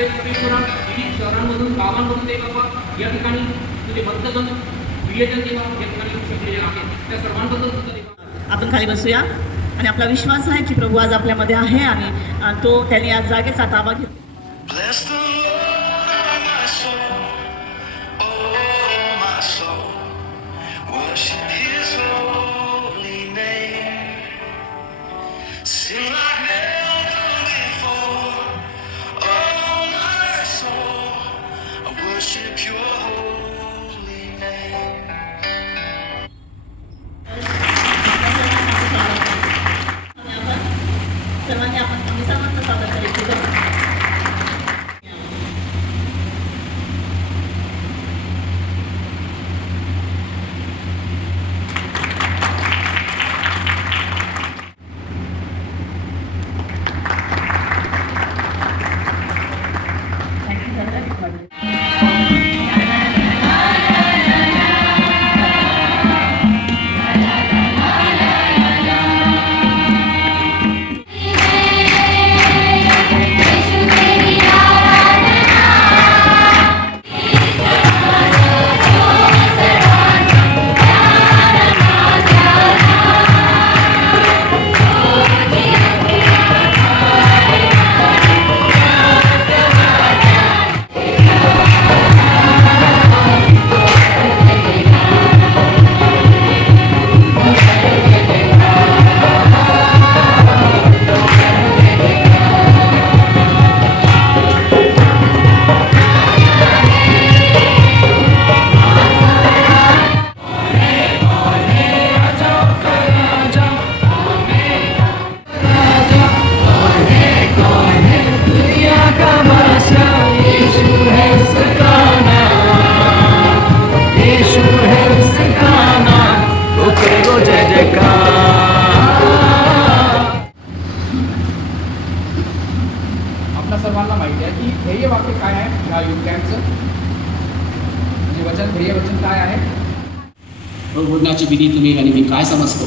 हृदय परमेश्वरा विविध शहरांमधून गावांमधून ते बाबा या ठिकाणी तुझे भक्तजन प्रियजन देवा या ठिकाणी शकलेले आहेत त्या सर्वांबद्दल सुद्धा देवा. आपण खाली बसूया आणि आपला विश्वास आहे की प्रभू आज आपल्यामध्ये आहे आणि तो त्यांनी आज जागेचा ताबा घेतला. Bless the Lord, my soul, oh my soul, worship His holy name. Sing like never before, oh my soul, I worship Your holy name. सर्वांनी आपण सर्वांचं स्वागत करायचं. आपल्या सर्वांना माहिती आहे की ध्येय वाक्य काय आहे या युथ कॅम्पचं म्हणजे वचन ध्येय वचन काय आहे. बोलण्याची विधी तुम्ही आणि मी काय समजतो.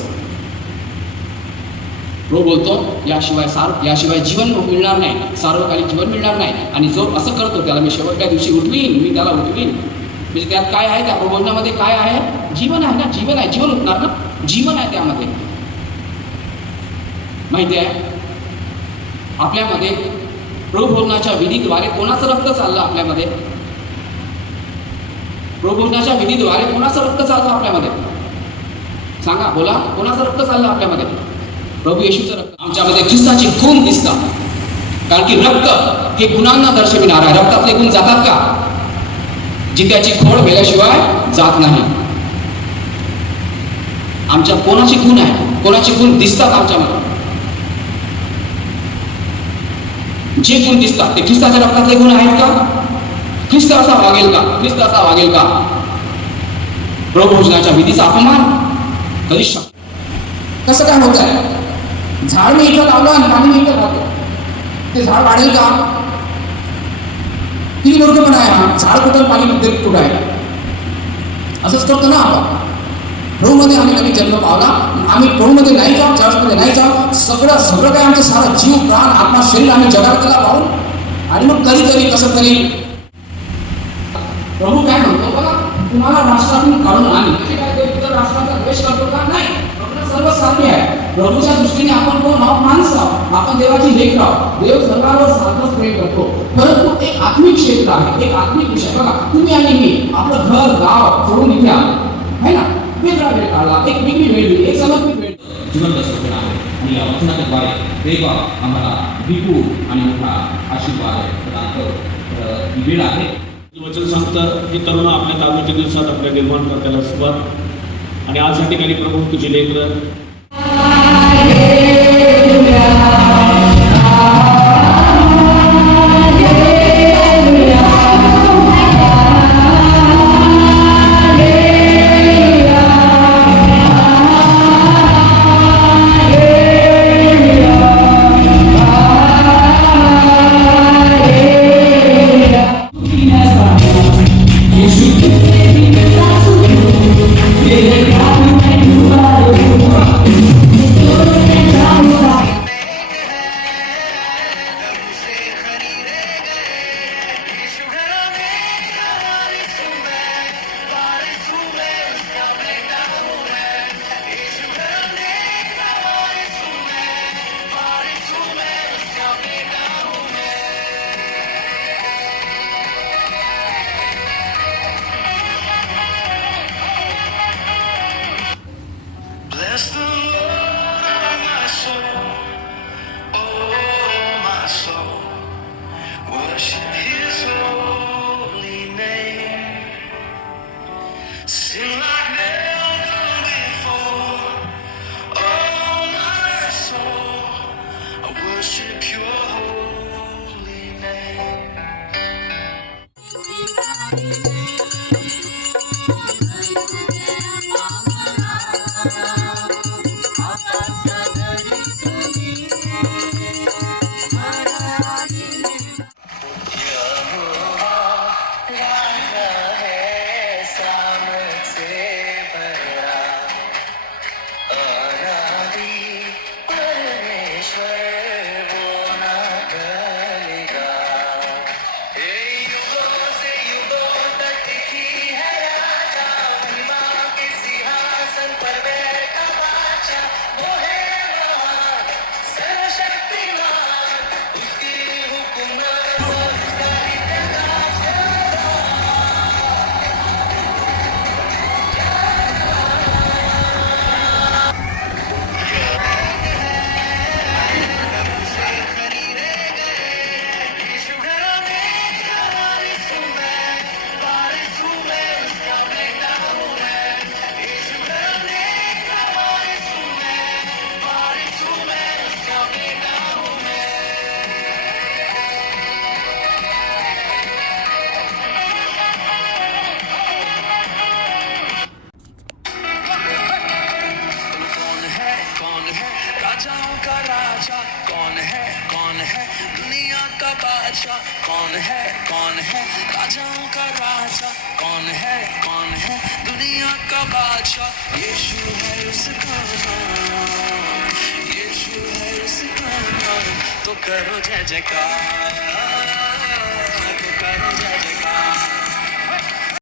बोलतो याशिवाय जीवन मिळणार नाही, सार्वकालिक जीवन मिळणार नाही आणि जो असं करतो त्याला मी शेवटच्या दिवशी उठवीन, मी त्याला उठवीन. म्हणजे त्यात काय आहे, त्या बोलण्यामध्ये काय आहे, जीवन आहे ना, जीवन आहे, जीवन उठणार ना, जीवन आहे त्यामध्ये. माहिती आहे आपल्यामध्ये प्रभुभोजनाच्या विधीद्वारे कोणाचं रक्त चाललं आपल्यामध्ये. प्रभुभोजनाच्या विधीद्वारे कोणाचं रक्त चाललं आपल्यामध्ये, सांगा, बोला, कोणाचं रक्त चाललं आपल्यामध्ये. प्रभू येशूचं रक्त. आमच्यामध्ये ख्रिस्ताची गुण दिसतात, कारण की रक्त हे गुणांना दर्शविणार आहे. रक्तातले गुण जातात का, जित्याची खोड मेल्याशिवाय जात नाही. आमच्या कोणाची गुण आहे, कोणाची गुण दिसतात आमच्यामध्ये. जे गुण दिसतात ते ख्रिस्ताच्या रक्तातले गुण आहेत का, ख्रिस्त असा वागेल का, ख्रिस्त असा वागेल का. प्रभुभोजनाच्या विधीचा अपमान कधीच शकतो. कसं काय होत आहे, झाड मी इथं लावलं आणि पाणी मी इथं लावलं, ते झाड वाढेल का. किती मूर्खपणा आहे हा. झाड कुठं पाणी कुठं आहे. असंच करतो ना आपण. प्रभूमध्ये आम्ही नवीन जन्म पावला, आम्ही प्रभूमध्ये नाही जाऊ, चर्चमध्ये नाही जाऊ, सगळं काय आमचं सारं जीव प्राण आत्मा शरीर आम्ही जगाला पाहून आणि मग कधीतरी कसं तरी प्रभू काय म्हणतो बघा, तुम्हाला राष्ट्रातून काढून आणले म्हणजे काय, तो इतर राष्ट्राचा द्वेष करतो का, नाही. सर्व साध्य आहे. प्रभूच्या दृष्टीने आपण कोण आहोत, माणसं आहोत, आपण देवाची लेकरं आहोत. देव सर्वांवर सारखंच प्रेम करतो, परंतु एक आत्मिक क्षेत्र आहे, एक आत्मिक विषय. बघा, तुम्ही आणि मी आपलं घर गाव सोडून इथे आलो आहे ना, वेगळा वेळ काढला, एक वेगळी वेळ दिली, एक समर्पित वेळ. जिवंत सत्य आहे आणि या वचनाद्वारे देव आम्हाला विपुल आणि मोठा आशीर्वाद प्रदान ही वेळ आहे. वचन सांगतं हे तरुण आपल्या तालुक्याच्या दिवसात आपल्या निर्माण करताना सुरुवात आणि आज या ठिकाणी प्रभू तुझी लेकरं Yeah. का राजा कौन है दुनिया का बादशाह कौन है राजाओं का राजा कौन है दुनिया का बादशाह यीशु है उसका नाम, यीशु है उसका नाम, तो करो जय जयकार।